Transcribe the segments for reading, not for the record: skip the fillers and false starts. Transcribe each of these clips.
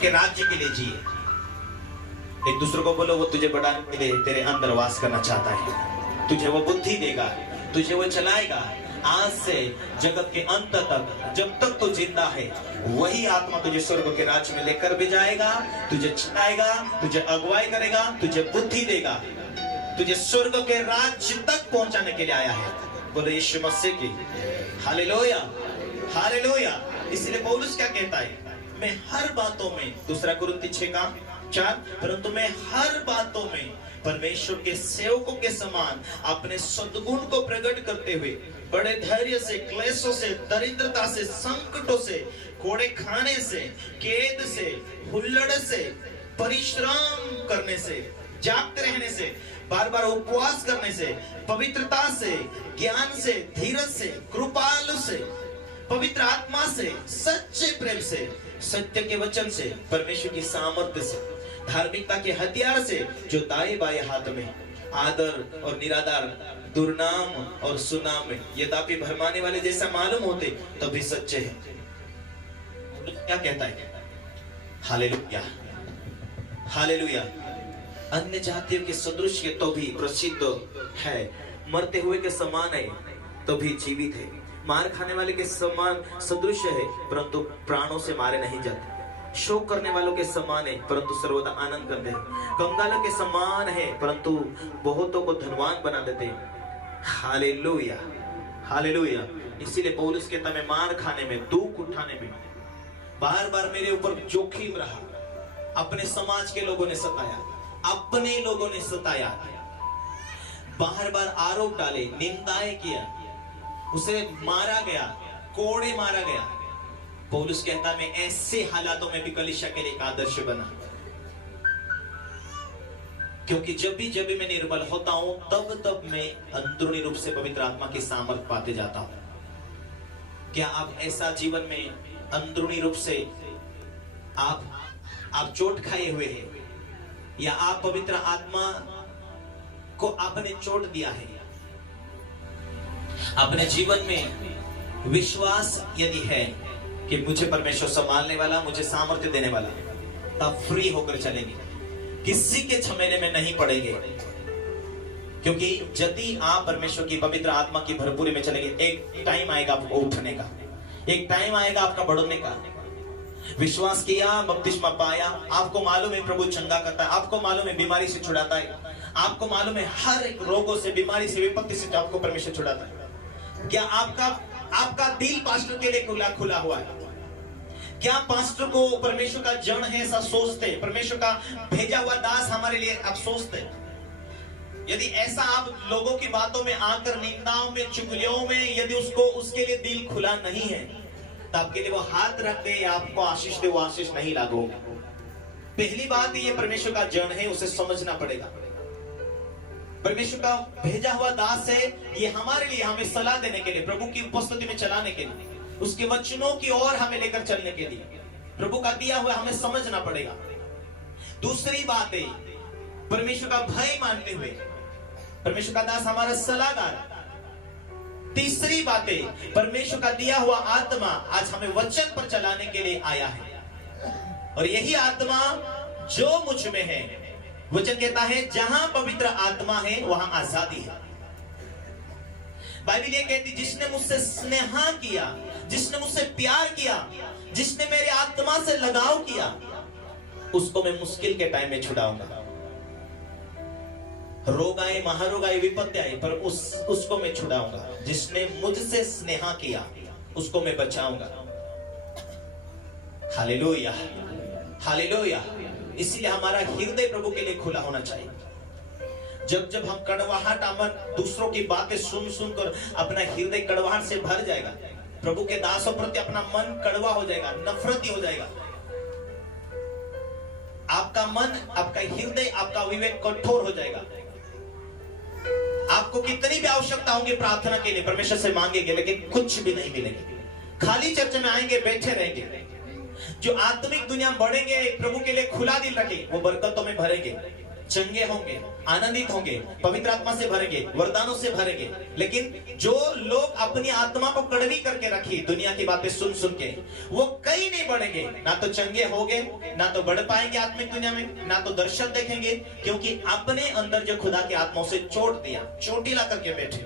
परमेश्वर के राज्य के लिए जिए। एक दूसरे को बोलो, वो तुझे बढ़ाने के लिए तेरे अंदर वास करना चाहता है। तुझे वो बुद्धि देगा, तुझे वो चलाएगा। आज से जगत के अंत तक, जब तक तू जिंदा है, वही आत्मा तुझे स्वर्ग के राज्य में लेकर भी जाएगा, तुझे चलाएगा, तुझे अगुवाई करेगा, तुझे बुद्धि देगा, तुझे स्वर्ग के राज्य तक पहुंचाने के लिए आया है। बोलो यीशु मसीह की हालेलुया, हालेलुया। इसलिए पौलुस क्या कहता है, मैं हर बातों में, 2 कुरिन्थी 6:4, परंतु मैं हर बातों में परमेश्वर के सेवकों के समान अपने सद्गुण को प्रकट करते हुए बड़े धैर्य से, क्लेशों से, दरिद्रता से, संकटों से, कोड़े खाने से, कैद से, हुल्लड़ से, परिश्रम करने से, जागते रहने से, बार बार उपवास करने से, पवित्रता से, ज्ञान से, धीरज से, कृपालु से, पवित्र आत्मा से, सच्चे प्रेम से, सत्य के वचन से, परमेश्वर की सामर्थ्य से, धार्मिकता के हथियार से, जो दाएं बाएं हाथ में आदर और निरादर, दुर्नाम और सुनाम में यद्यपि भरमाने वाले जैसा मालूम होते तभी सच्चे हैं। क्या कहता है? Hallelujah, hallelujah. अन्य जातियों के सदृश के तो भी प्रसिद्ध है, मरते हुए के समान है तो भी जीवित है, मार खाने वाले के समान सदृश है परंतु प्राणों से मारे नहीं जाते, शोक करने वालों के समान है परंतु सर्वदा आनंद करते हैं, कंगालों के समान है परंतु बहुतों को धनवान बना देते हैं। Hallelujah, hallelujah. इसीलिए पौलुस कहता, मैं मार खाने में, दुख उठाने में, बार बार मेरे ऊपर जोखिम रहा, अपने समाज के लोगों ने सताया, अपने लोगों ने सताया, बार बार आरोप डाले, निंदाएं किया, उसे मारा गया, कोड़े मारा गया। पौलुस कहता, मैं ऐसे हालातों में भी कलीसिया के लिए एक आदर्श बना, क्योंकि जब भी मैं निर्बल होता हूं तब मैं अंदरूनी रूप से पवित्र आत्मा की सामर्थ पाते जाता हूं। क्या आप ऐसा जीवन में अंदरूनी रूप से आप चोट खाए हुए हैं, या आप पवित्र आत्मा को आपने चोट दिया है? अपने जीवन में विश्वास यदि है कि मुझे परमेश्वर संभालने वाला, मुझे सामर्थ्य देने वाला, तब फ्री होकर चलेंगे, किसी के झमेले में नहीं पड़ेंगे। क्योंकि यदि आप परमेश्वर की पवित्र आत्मा की भरपूरी में चलेंगे, एक टाइम आएगा आपको उठने का, एक टाइम आएगा आपका बढ़ने का। विश्वास किया, बपतिस्मा पाया, आपको मालूम है प्रभु चंगा करता है, आपको मालूम है बीमारी से छुड़ाता है, आपको मालूम है हर एक रोगों से, बीमारी से, विपत्ति से आपको परमेश्वर छुड़ाता है। क्या आपका दिल पास्टर के लिए खुला हुआ है? क्या पास्टर को परमेश्वर का जन है ऐसा सोचते, परमेश्वर का भेजा हुआ दास हमारे लिए आप सोचते? यदि ऐसा आप लोगों की बातों में आकर, निंदाओं में, चुगलियों में, यदि उसके लिए दिल खुला नहीं है, तो आपके लिए वो हाथ रख दे या आपको आशीष दे, वो आशीष नहीं लागू। पहली बात ये परमेश्वर का जन है, उसे समझना पड़ेगा। परमेश्वर का भेजा हुआ दास है, ये हमारे लिए, हमें सलाह देने के लिए, प्रभु की उपस्थिति में चलाने के लिए, उसके वचनों की ओर हमें लेकर चलने के लिए प्रभु का दिया हुआ हमें समझना पड़ेगा। दूसरी बात है, परमेश्वर का भय मानते हुए परमेश्वर का दास हमारा सलाहकार। तीसरी बात है, परमेश्वर का दिया हुआ आत्मा आज हमें वचन पर चलाने के लिए आया है, और यही आत्मा जो मुझ में है, वचन कहता है जहां पवित्र आत्मा है वहां आजादी है। बाइबल ये कहती, जिसने मुझसे स्नेह किया, जिसने मुझसे प्यार किया, जिसने मेरे आत्मा से लगाव किया, उसको मैं मुश्किल के टाइम में छुड़ाऊंगा। रोग आए, महारोग आए, विपत्ति आए, पर उसको मैं छुड़ाऊंगा। जिसने मुझसे स्नेह किया उसको मैं बचाऊंगा। Hallelujah, hallelujah. इसलिए हमारा हृदय प्रभु के लिए खुला होना चाहिए। जब हम कड़वाहट, अमन, दूसरों की बातें सुनकर अपना हृदय कड़वाहट से भर जाएगा, प्रभु के दासों प्रति अपना मन कड़वा हो जाएगा, नफरती हो जाएगा, आपका मन, आपका हृदय, आपका विवेक कठोर हो जाएगा। आपको कितनी भी आवश्यकता होगी प्रार्थना के लिए, परमेश्वर से मांगेंगे, लेकिन कुछ भी नहीं मिलेंगे। खाली चर्च में आएंगे, बैठे रहेंगे। जो आत्मिक दुनिया बढ़ेंगे, प्रभु के लिए खुला दिल रखे, वो बरकतों में भरेंगे। चंगे होंगे, आनंदित होंगे, पवित्र आत्मा से भरेंगे, वरदानों से भरेंगे। लेकिन जो लोग अपनी आत्मा को कड़वी करके रखी दुनिया की बातें सुन सुन के, वो कहीं नहीं बढ़ेंगे, ना तो चंगे होंगे, ना तो बढ़ पाएंगे आत्मिक दुनिया में, ना तो दर्शन देखेंगे, क्योंकि अपने अंदर जो खुदा की आत्मा से चोट दिया, चोटीला करके बैठे,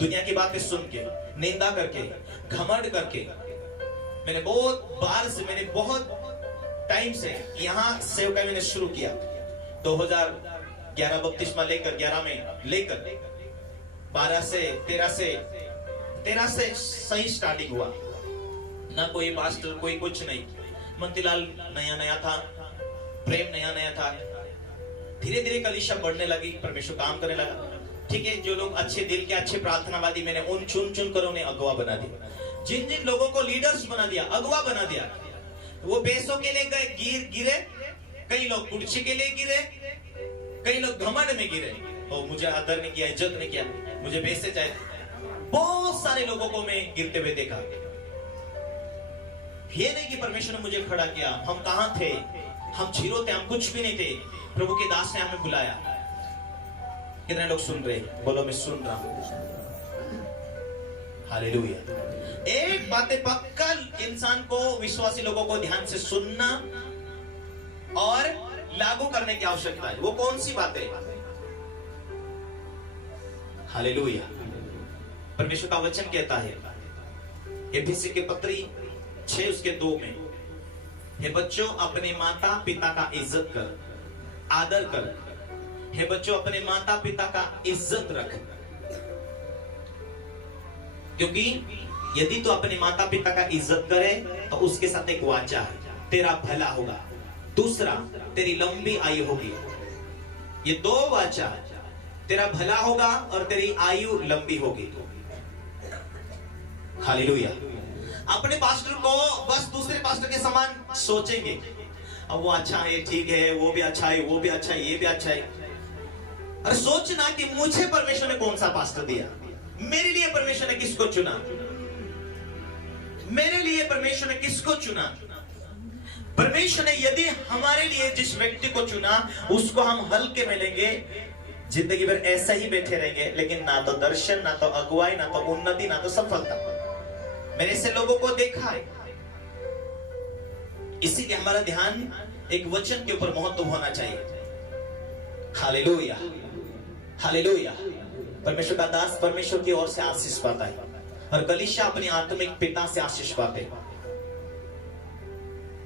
दुनिया की बातें सुन के, निंदा करके, घमंड करके। मैंने बहुत टाइम से यहाँ सेवकाई मैंने शुरू किया, 2011 बपतिस्मा लेकर 11 में लेकर 12 से 13 से सही स्टार्टिंग हुआ। ना कोई मास्टर, कोई कुछ नहीं। मंतीलाल नया था, प्रेम नया था। धीरे धीरे कलीसिया बढ़ने लगी, परमेश्वर काम करने लगा। ठीक है, जो लोग अच्छे दिल के, अच्छे प्रार्थनावादी, मैंने उन चुन कर उन्हें अगुवा बना दिया। जिन लोगों को लीडर्स बना दिया, अगुवा बना दिया, वो पैसों के लिए गिरे, कई लोग कुर्सी के लिए गिरे, कई लोग घमंड में गिरे। ओ, मुझे आदर नहीं किया, इज्जत नहीं किया, मुझे पैसे चाहिए। बहुत सारे लोगों को मैं गिरते हुए देखा। ये नहीं कि परमेश्वर ने मुझे खड़ा किया, हम कहां थे, हम जीरो थे, हम कुछ भी नहीं थे। प्रभु के दास ने हमें बुलाया। कितने लोग सुन रहे? बोलो, मैं सुन रहा हूं। हालेलुया। एक बात पक्का इंसान को, विश्वासी लोगों को ध्यान से सुनना और लागू करने की आवश्यकता है। वो कौन सी बात है? हालेलुया। परमेश्वर का वचन कहता है एफिसी के पत्री 6 उसके 2 में, हे बच्चों अपने माता पिता का इज्जत कर, आदर कर। हे बच्चों अपने माता पिता का इज्जत रख, क्योंकि यदि तू अपने माता पिता का इज्जत करे तो उसके साथ एक वाचा है, तेरा भला होगा। दूसरा, तेरी लंबी आयु होगी। ये 2 वाचा, तेरा भला होगा और तेरी आयु लंबी होगी। हालेलुया। अपने पास्टर को बस दूसरे पास्टर के समान सोचेंगे, अब वो अच्छा है, ठीक है, वो भी अच्छा है, वो भी अच्छा है, ये भी अच्छा है। अरे सोचना कि मुझे परमेश्वर ने कौन सा पास्टर दिया, मेरे लिए परमेश्वर ने किसको चुना, मेरे लिए परमेश्वर ने किसको चुना। परमेश्वर ने यदि हमारे लिए जिस व्यक्ति को चुना, उसको हम हल्के में लेंगे, जिंदगी भर ऐसा ही बैठे रहेंगे, लेकिन ना तो दर्शन, ना तो अगुवाई, ना तो उन्नति, ना तो सफलता। मैंने ऐसे लोगों को देखा है। इसीलिए हमारा ध्यान एक वचन के ऊपर महत्व होना चाहिए। Hallelujah, hallelujah. परमेश्वर का दास परमेश्वर की ओर से आशीष पाता है, और कलीसिया अपने आत्मिक पिता से आशीष पाते।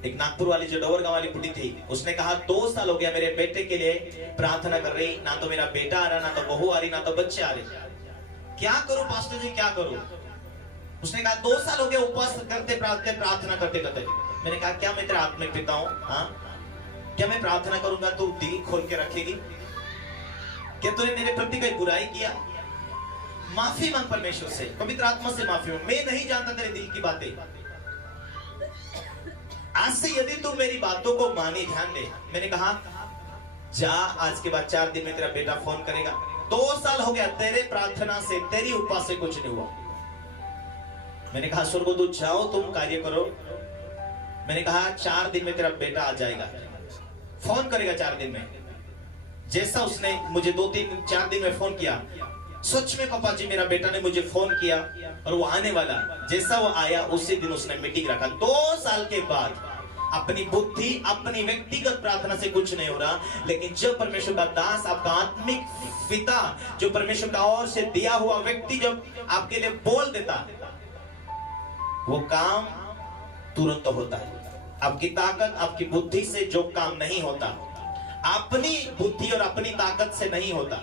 एक नागपुर वाली जो डोवर गांव वाली बुढ़ी थी, उसने कहा 2 साल हो गया मेरे बेटे के लिए प्रार्थना कर रही, ना तो मेरा बेटा आ रहा, ना तो बहू आ रही, ना तो बच्चे आ रहे। क्या करूं पास्टर जी, क्या करूं? उसने कहा 2 साल हो गए उपवास करते प्रार्थना करते करते। मैंने कहा क्या मैं तेरा आत्मिक पिता हूं? हाँ, क्या मैं प्रार्थना करूंगा तो दिल खोल के रखेगी? क्या तूने मेरे प्रति कोई बुराई किया? माफी मांग परमेश्वर से, पवित्र आत्मा से माफी मांग। मैं नहीं जानता तेरे दिल की बातें। आज से यदि तू मेरी बातों को मानी, ध्यान दे। मैंने कहा जा, आज के बाद 4 दिन में तेरा बेटा फोन करेगा। 2 साल हो गया तेरे प्रार्थना से, तेरी उपवास से कुछ नहीं हुआ। मैंने कहा स्वर्गदूत जाओ, तुम कार्य करो। मैंने कहा 4 दिन में तेरा बेटा आ जाएगा, फोन करेगा 4 दिन में। जैसा उसने मुझे 2-3-4 दिन में फोन किया, सच में पापा जी मेरा बेटा ने मुझे फोन किया और वो आने वाला। जैसा वो आया उसी दिन उसने मीटिंग रखा। 2 साल के बाद अपनी बुद्धि, अपनी व्यक्तिगत प्रार्थना से कुछ नहीं हो रहा, लेकिन जब परमेश्वर का दास, आपका आत्मिक पिता, जो परमेश्वर का ओर से दिया हुआ व्यक्ति जब आपके लिए बोल देता, वो काम तुरंत होता है। आपकी ताकत, आपकी बुद्धि से जो काम नहीं होता, अपनी बुद्धि और अपनी ताकत से नहीं होता।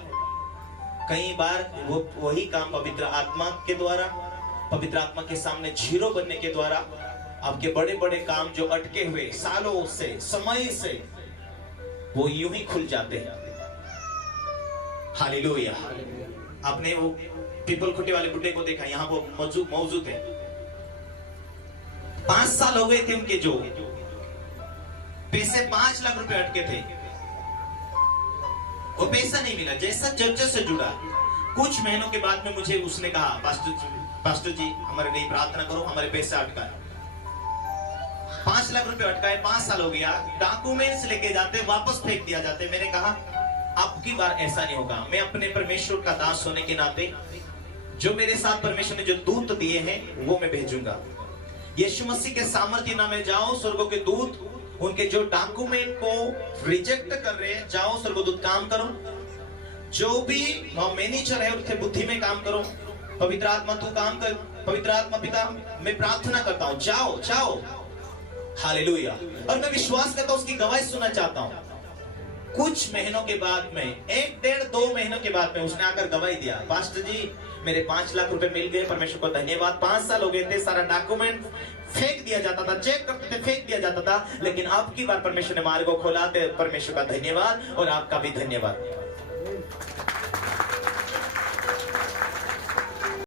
कई बार वो वही काम पवित्र आत्मा के द्वारा, पवित्र आत्मा के सामने जीरो बनने के द्वारा, आपके बड़े बड़े काम जो अटके हुए सालों से, समय से, वो यूं ही खुल जाते हैं। हालेलुया। आपने वो पीपल खुटे वाले बुड्ढे को देखा, यहाँ वो मौजूद है। 5 साल हो गए थे उनके, जो पैसे 5 लाख रुपए अटके थे, वो पैसा नहीं मिला। जैसा चर्च से जुड़ा, कुछ महीनों के बाद में मुझे उसने कहा पास्टर जी हमारे लिए प्रार्थना करो, हमारे पैसे अटका। 5 लाख रुपए अटकाए, 5 साल हो गया, डॉक्यूमेंट्स लेके जाते, वापस फेंक दिया जाते। मैंने कहा अब की बार ऐसा नहीं होगा। मैं अपने परमेश्वर का दास होने के नाते जो मेरे साथ परमेश्वर ने जो दूत दिए हैं वो मैं भेजूंगा। यीशु मसीह के सामर्थ्य नाम में जाओ, स्वर्गों के दूत उनके जो डॉक्यूमेंट को रिजेक्ट कर रहे हैं, जाओ स्वर्गदूत काम करो। जो भी मैनेजर है उसके बुद्धि में काम करो। पवित्र आत्मा तू काम कर। पवित्र आत्मा पिता मैं प्रार्थना करता हूं, जाओ जाओ। हालेलुया। और मैं विश्वास करता हूं, उसकी गवाही सुनना चाहता हूं। कुछ महीनों के बाद में, 1 डेढ़ 2 महीनों के बाद में उसने आकर गवाही दिया, पास्टर जी मेरे 5 लाख रुपए मिल गए, परमेश्वर को धन्यवाद। 5 साल हो गए थे, सारा डॉक्यूमेंट फेंक दिया जाता था, चेक करते थे फेंक दिया जाता था, लेकिन अब की बार परमेश्वर ने मार्ग को खोला। परमेश्वर का धन्यवाद और आपका भी धन्यवाद।